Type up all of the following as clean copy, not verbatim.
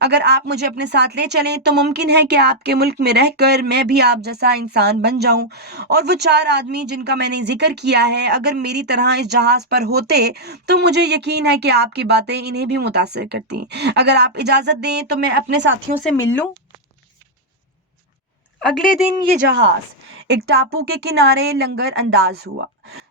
اگر آپ مجھے اپنے ساتھ لے چلیں تو ممکن ہے کہ آپ کے ملک میں رہ کر میں بھی آپ جیسا انسان بن جاؤں، اور وہ 4 آدمی جن کا میں نے ذکر کیا ہے اگر میری طرح اس جہاز پر ہوتے تو مجھے یقین ہے کہ آپ کی باتیں انہیں بھی متاثر کرتی۔ اگر آپ اجازت دیں تو میں اپنے ساتھیوں سے مل لوں۔ اگلے دن یہ جہاز ایک ٹاپو کے کنارے لنگر انداز ہوا۔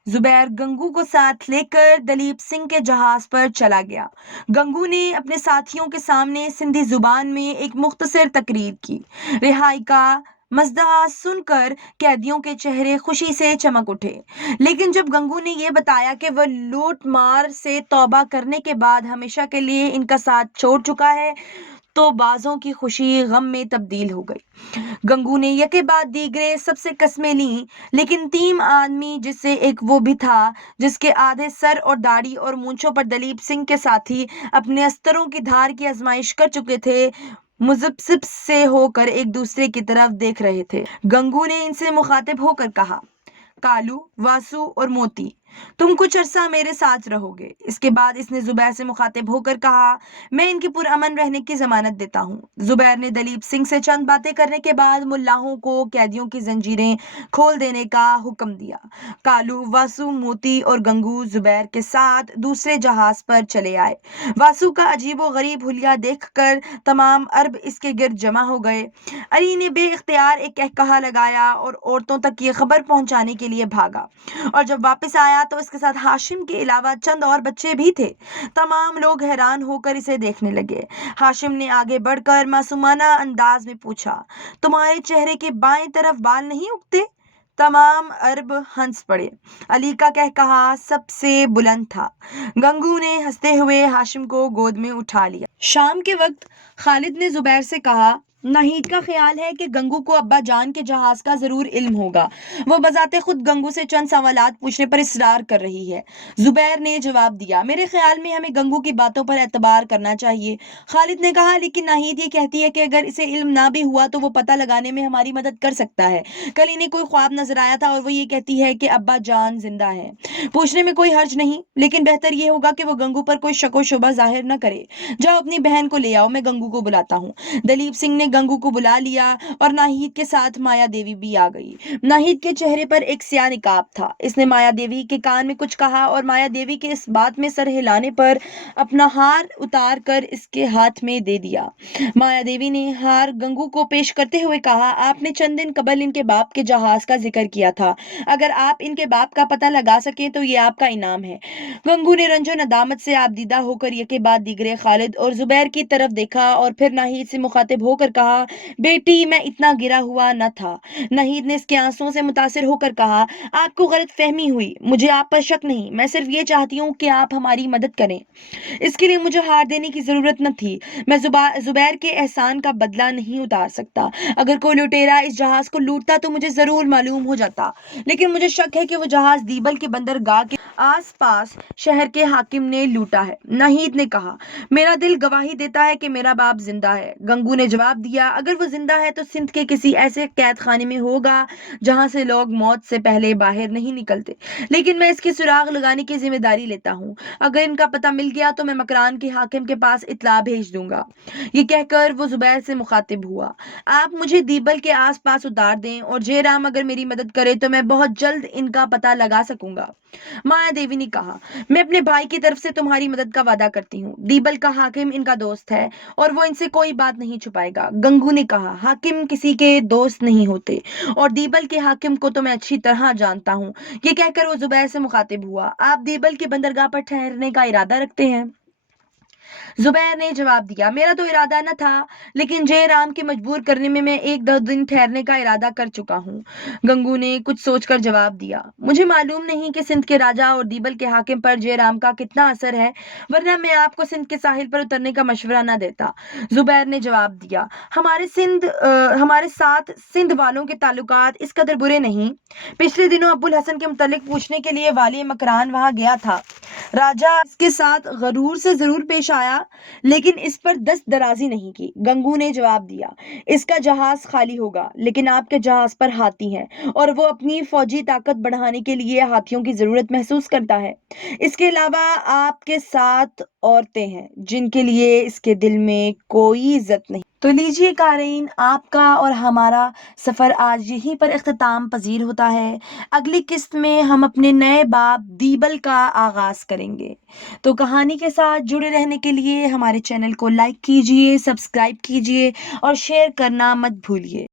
زبیر گنگو کو ساتھ لے کر دلیپ سنگھ کے جہاز پر چلا گیا۔ گنگو نے اپنے ساتھیوں کے سامنے سندھی زبان میں ایک مختصر تقریر کی۔ رہائی کا مزدہ سن کر قیدیوں کے چہرے خوشی سے چمک اٹھے، لیکن جب گنگو نے یہ بتایا کہ وہ لوٹ مار سے توبہ کرنے کے بعد ہمیشہ کے لیے ان کا ساتھ چھوڑ چکا ہے تو بعضوں کی خوشی غم میں تبدیل ہو گئی۔ گنگو نے یکے بعد دیگرے سب سے قسمیں لیں، لیکن 3 آدمی جس سے ایک وہ بھی تھا جس کے آدھے سر اور داڑھی اور مونچھوں پر دلیپ سنگھ کے ساتھی اپنے استروں کی دھار کی آزمائش کر چکے تھے، مزبسب سے ہو کر ایک دوسرے کی طرف دیکھ رہے تھے۔ گنگو نے ان سے مخاطب ہو کر کہا، کالو، واسو اور موتی، تم کچھ عرصہ میرے ساتھ رہو گے۔ اس کے بعد اس نے زبیر سے مخاطب ہو کر کہا، میں ان کے پرامن رہنے کی ضمانت دیتا ہوں۔ زبیر نے دلیپ سنگھ سے چند باتیں کرنے کے بعد ملاحوں کو قیدیوں کی زنجیریں کھول دینے کا حکم دیا۔ کالو، واسو، موتی اور گنگو زبیر کے ساتھ دوسرے جہاز پر چلے آئے۔ واسو کا عجیب و غریب حلیہ دیکھ کر تمام عرب اس کے گرد جمع ہو گئے۔ علی نے بے اختیار ایک قہقہہ لگایا اور عورتوں تک یہ خبر پہنچانے کے لیے بھاگا، اور جب واپس آیا تو اس کے ساتھ ہاشم کے علاوہ چند اور بچے بھی تھے۔ تمام لوگ حیران ہو کر اسے دیکھنے لگے۔ ہاشم نے آگے بڑھ کر معصومانہ انداز میں پوچھا، تمہارے چہرے کے بائیں طرف بال نہیں اگتے؟ تمام عرب ہنس پڑے۔ علی کا قہقہہ سب سے بلند تھا۔ گنگو نے ہنستے ہوئے ہاشم کو گود میں اٹھا لیا۔ شام کے وقت خالد نے زبیر سے کہا، ناہید کا خیال ہے کہ گنگو کو ابا جان کے جہاز کا ضرور علم ہوگا۔ وہ بذات خود گنگو سے چند سوالات پوچھنے پر اصرار کر رہی ہے۔ زبیر نے جواب دیا، میرے خیال میں ہمیں گنگو کی باتوں پر اعتبار کرنا چاہیے۔ خالد نے کہا، لیکن ناہید یہ کہتی ہے کہ اگر اسے علم نہ بھی ہوا تو وہ پتہ لگانے میں ہماری مدد کر سکتا ہے۔ کل انہیں کوئی خواب نظر آیا تھا اور وہ یہ کہتی ہے کہ ابا جان زندہ ہیں۔ پوچھنے میں کوئی حرج نہیں، لیکن بہتر یہ ہوگا کہ وہ گنگو پر کوئی شک و شبہ ظاہر نہ کرے۔ جاؤ اپنی بہن کو لے آؤ، میں گنگو کو بلاتا ہوں۔ دلیپ سنگھ نے گنگو کو بلا لیا اور ناہید کے ساتھ مایا دیوی بھی آ گئی۔ ناہید کے چہرے پر ایک سیاہ نقاب تھا۔ اس نے مایا دیوی کے کان میں کچھ کہا اور مایا دیوی کے اس بات میں سر ہلانے پر اپنا ہار اتار کر اس کے ہاتھ میں دے دیا۔ مایا دیوی نے ہار گنگو کو پیش کرتے ہوئے کہا، آپ نے چند دن قبل ان کے باپ کے جہاز کا ذکر کیا تھا، اگر آپ ان کے باپ کا پتہ لگا سکیں تو یہ آپ کا انعام ہے۔ گنگو نے رنج و ندامت سے آبدیدہ ہو کر یکے بعد دیگرے خالد اور زبیر کی طرف دیکھا اور پھر ناہید سے مخاطب ہو کر کہا، بیٹی میں اتنا گرا ہوا نہ تھا۔ ناہید نے اس کے آنسوؤں سے متاثر ہو کر کہا، آپ کو غلط فہمی ہوئی، مجھے آپ پر شک نہیں، میں صرف یہ چاہتی ہوں کہ آپ ہماری مدد کریں۔ اس کے لیے مجھے ہار دینے کی ضرورت نہ تھی۔ میں زبیر کے احسان کا بدلہ نہیں اتار سکتا۔ اگر کوئی لٹیرا اس جہاز کو لوٹتا تو مجھے ضرور معلوم ہو جاتا، لیکن مجھے شک ہے کہ وہ جہاز دیبل کے بندرگاہ کے آس پاس شہر کے حاکم نے لوٹا ہے۔ ناہید نے کہا، میرا دل گواہی دیتا ہے کہ میرا باپ زندہ ہے۔ گنگو نے جواب دیا، اگر وہ زندہ ہے تو سندھ کے کسی ایسے قید خانے میں ہوگا جہاں سے لوگ موت سے پہلے باہر نہیں نکلتے، لیکن میں اس کی سراغ لگانے کی ذمہ داری لیتا ہوں۔ اگر ان کا پتہ مل گیا تو میں مکران کے حاکم کے پاس اطلاع بھیج دوں گا۔ یہ کہہ کر وہ زبیر سے مخاطب ہوا، آپ مجھے دیبل کے آس پاس اتار دیں اور جے رام اگر میری مدد کرے تو میں بہت جلد ان کا پتہ لگا سکوں گا۔ مایا دیوی نے کہا، میں اپنے بھائی کی طرف سے تمہاری مدد کا وعدہ کرتی ہوں۔ دیبل کا حاکم ان کا دوست ہے اور وہ ان سے کوئی بات نہیں چھپائے گا۔ گنگو نے کہا، حاکم کسی کے دوست نہیں ہوتے اور دیبل کے حاکم کو تو میں اچھی طرح جانتا ہوں۔ یہ کہہ کر وہ زبیر سے مخاطب ہوا، آپ دیبل کے بندرگاہ پر ٹھہرنے کا ارادہ رکھتے ہیں؟ زبیر نے جواب دیا، میرا تو ارادہ نہ تھا، لیکن جے رام کے مجبور کرنے میں 1-2 دن ٹھہرنے کا ارادہ کر چکا ہوں۔ گنگو نے کچھ سوچ کر جواب دیا، مجھے معلوم نہیں کہ سندھ کے راجا اور دیبل کے حاکم پر جے رام کا کتنا اثر ہے، ورنہ میں آپ کو سندھ کے ساحل پر اترنے کا مشورہ نہ دیتا۔ زبیر نے جواب دیا، ہمارے ساتھ سندھ والوں کے تعلقات اس قدر برے نہیں۔ پچھلے دنوں ابو الحسن کے متعلق پوچھنے کے لیے والی مکران وہاں گیا تھا۔ راجا اس کے ساتھ غرور سے ضرور پیش آیا، لیکن اس پر دست درازی نہیں کی۔ گنگو نے جواب دیا، اس کا جہاز خالی ہوگا لیکن آپ کے جہاز پر ہاتھی ہیں اور وہ اپنی فوجی طاقت بڑھانے کے لیے ہاتھیوں کی ضرورت محسوس کرتا ہے۔ اس کے علاوہ آپ کے ساتھ عورتیں ہیں جن کے لیے اس کے دل میں کوئی عزت نہیں۔ تو لیجیے قارئین، آپ کا اور ہمارا سفر آج یہیں پر اختتام پذیر ہوتا ہے۔ اگلی قسط میں ہم اپنے نئے باب دیبل کا آغاز کریں گے۔ تو کہانی کے ساتھ جڑے رہنے کے لیے ہمارے چینل کو لائک کیجیے، سبسکرائب کیجیے اور شیئر کرنا مت بھولیے۔